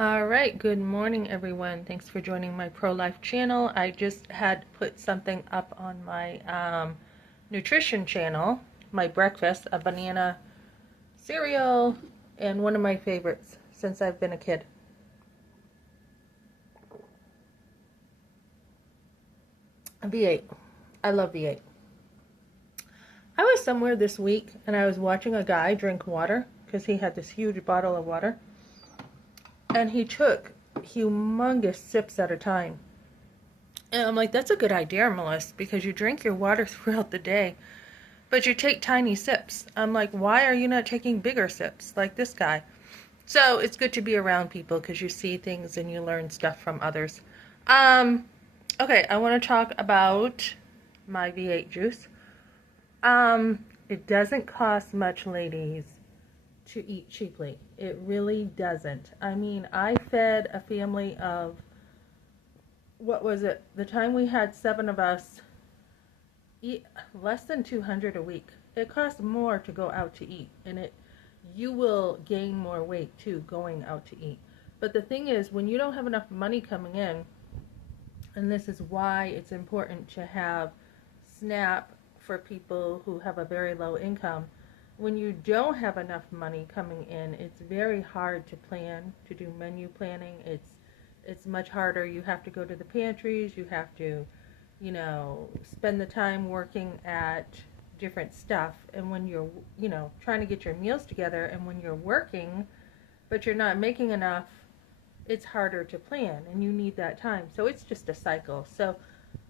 All right, good morning, everyone. Thanks for joining my pro-life channel. I just had put something up on my nutrition channel, my breakfast, a banana cereal, and one of my favorites since I've been a kid. V8. I love V8. I was somewhere this week and I was watching a guy drink water because he had this huge bottle of water and he took humongous sips at a time. And I'm like, that's a good idea, Melissa, because you drink your water throughout the day, but you take tiny sips. I'm like, why are you not taking bigger sips like this guy? So it's good to be around people because you see things and you learn stuff from others. Um, okay, I want to talk about my V8 juice. It doesn't cost much, ladies, to eat cheaply. It really doesn't. I mean, I fed a family of, what was it? The time we had 7 of us, eat less than 200 a week. It costs more to go out to eat, and you will gain more weight too going out to eat. But the thing is, when you don't have enough money coming in, and this is why it's important to have SNAP for people who have a very low income. When you don't have enough money coming in, it's very hard to plan, to do menu planning. It's much harder. You have to go to the pantries, you have to, spend the time working at different stuff. And when you're, trying to get your meals together, and when you're working, but you're not making enough, it's harder to plan and you need that time. So it's just a cycle. So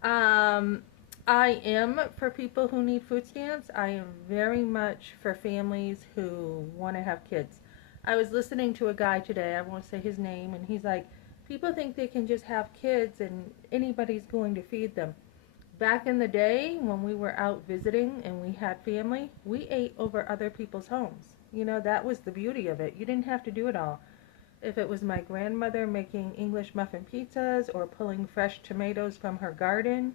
um, I am for people who need food stamps. I am very much for families who want to have kids. I was listening to a guy today, I won't say his name, and he's like, people think they can just have kids and anybody's going to feed them. Back in the day when we were out visiting and we had family, we ate over other people's homes. That was the beauty of it. You didn't have to do it all. If it was my grandmother making English muffin pizzas or pulling fresh tomatoes from her garden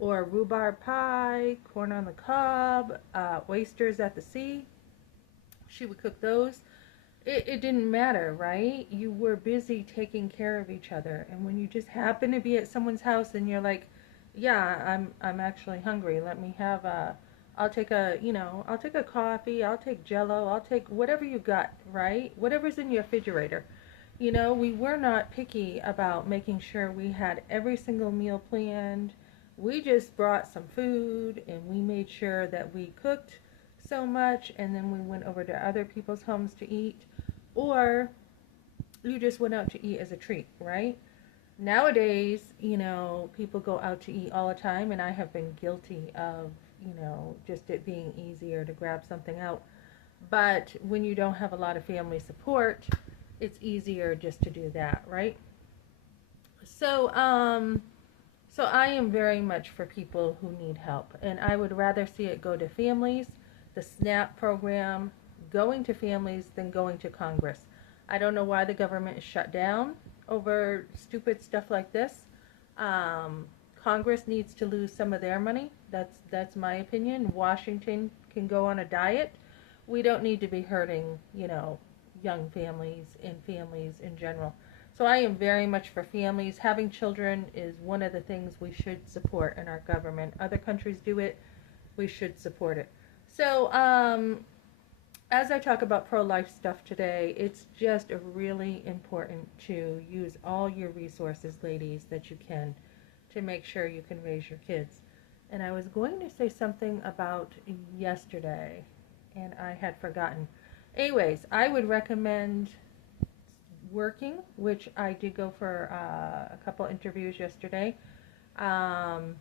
or rhubarb pie, corn on the cob, oysters at the sea, she would cook those. It didn't matter, right? You were busy taking care of each other. And when you just happen to be at someone's house and you're like, yeah, I'm actually hungry. Let me have I'll take a coffee, I'll take Jello, I'll take whatever you got, right? Whatever's in your refrigerator. We were not picky about making sure we had every single meal planned. We just brought some food and we made sure that we cooked so much, and then we went over to other people's homes to eat. Or you just went out to eat as a treat, right? Nowadays, people go out to eat all the time, and I have been guilty of, just it being easier to grab something out. But when you don't have a lot of family support, it's easier just to do that, right? So, so I am very much for people who need help, and I would rather see it go to families, the SNAP program, going to families than going to Congress. I don't know why the government is shut down over stupid stuff like this. Um, Congress needs to lose some of their money. That's my opinion. Washington can go on a diet. We don't need to be hurting, young families and families in general. So I am very much for families. Having children is one of the things we should support in our government. Other countries do it. We should support it. So as I talk about pro-life stuff today, it's just really important to use all your resources, ladies, that you can to make sure you can raise your kids. And I was going to say something about yesterday, and I had forgotten. Anyways, I would recommend working, which I did go for a couple interviews yesterday. Um,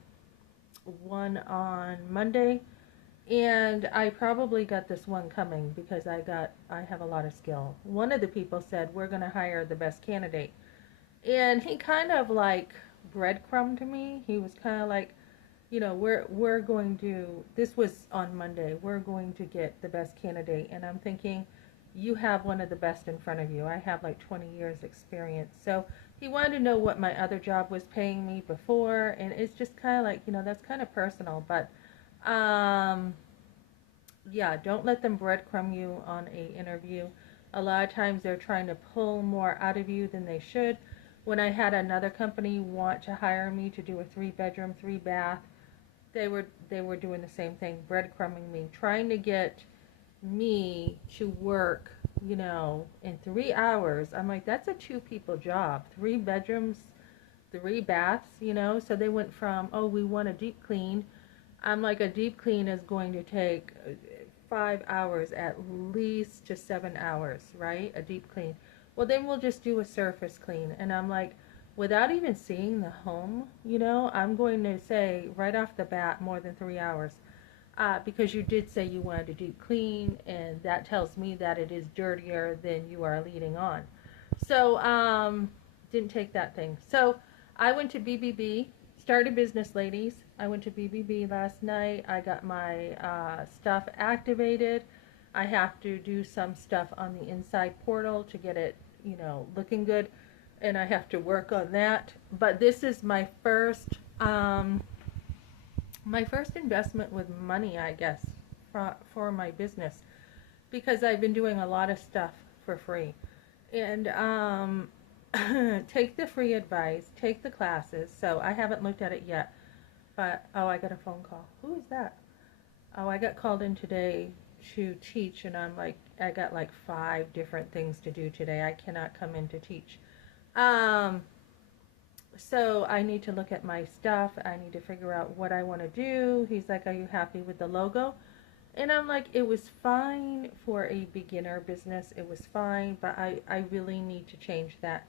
One on Monday, and I probably got this one coming because I have a lot of skill. One of the people said, we're going to hire the best candidate. And he kind of like breadcrumbed to me. He was kind of like, we're going to, this was on Monday, we're going to get the best candidate. And I'm thinking, you have one of the best in front of you. I have like 20 years experience. So he wanted to know what my other job was paying me before. And it's just kind of like, that's kind of personal. But yeah, don't let them breadcrumb you on a interview. A lot of times they're trying to pull more out of you than they should. When I had another company want to hire me to do a 3-bedroom, 3-bath, they were doing the same thing, breadcrumbing me, trying to get me to work, in 3 hours. I'm like, that's a 2 people job. 3 bedrooms, 3 baths, So they went from, oh, we want a deep clean. I'm like, a deep clean is going to take 5 hours at least to 7 hours, right? A deep clean. Well, then we'll just do a surface clean. And I'm like, without even seeing the home, I'm going to say right off the bat more than 3 hours. Because you did say you wanted a deep clean, and that tells me that it is dirtier than you are leading on. So, didn't take that thing. So, I went to BBB, started business, ladies. I went to BBB last night. I got my stuff activated. I have to do some stuff on the inside portal to get it, looking good, and I have to work on that. But this is my first investment with money, I guess, for my business, because I've been doing a lot of stuff for free. And take the free advice, take the classes. So I haven't looked at it yet, but oh, I got a phone call. Who is that? Oh, I got called in today to teach, and I'm like, I got like 5 different things to do today. I cannot come in to teach. Um, so I need to look at my stuff. I need to figure out what I want to do. He's like, are you happy with the logo? And I'm like, it was fine for a beginner business. It was fine, but I really need to change that.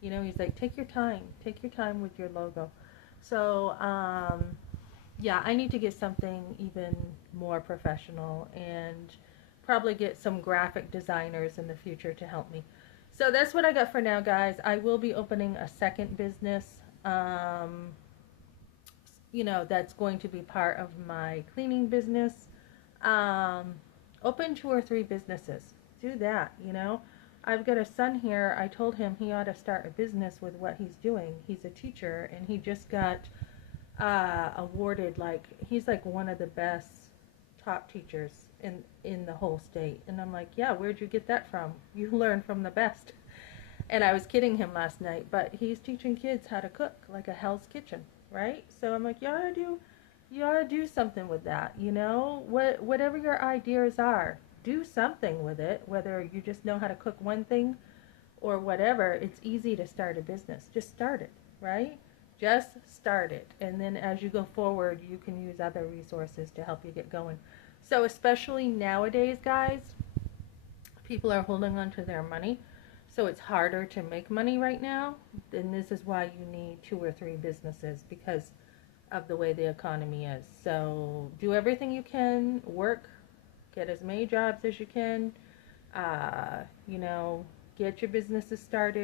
He's like, take your time. Take your time with your logo. So, yeah, I need to get something even more professional, and probably get some graphic designers in the future to help me. So that's what I got for now, guys. I will be opening a second business, that's going to be part of my cleaning business. Um, Open 2 or 3 businesses. Do that, I've got a son here. I told him he ought to start a business with what he's doing. He's a teacher, and he just got awarded, like, he's like one of the best top teachers in the whole state. And I'm like, yeah, where'd you get that from? You learn from the best. And I was kidding him last night, but he's teaching kids how to cook, like a Hell's Kitchen, right? So I'm like, you ought to do something with that, whatever your ideas are, do something with it. Whether you just know how to cook one thing or whatever, it's easy to start a business. Just start it, right? Just start it, and then as you go forward, you can use other resources to help you get going. So especially nowadays, guys, people are holding on to their money, so it's harder to make money right now. And this is why you need 2 or 3 businesses, because of the way the economy is. So do everything you can, work, get as many jobs as you can, uh, you know, get your businesses started.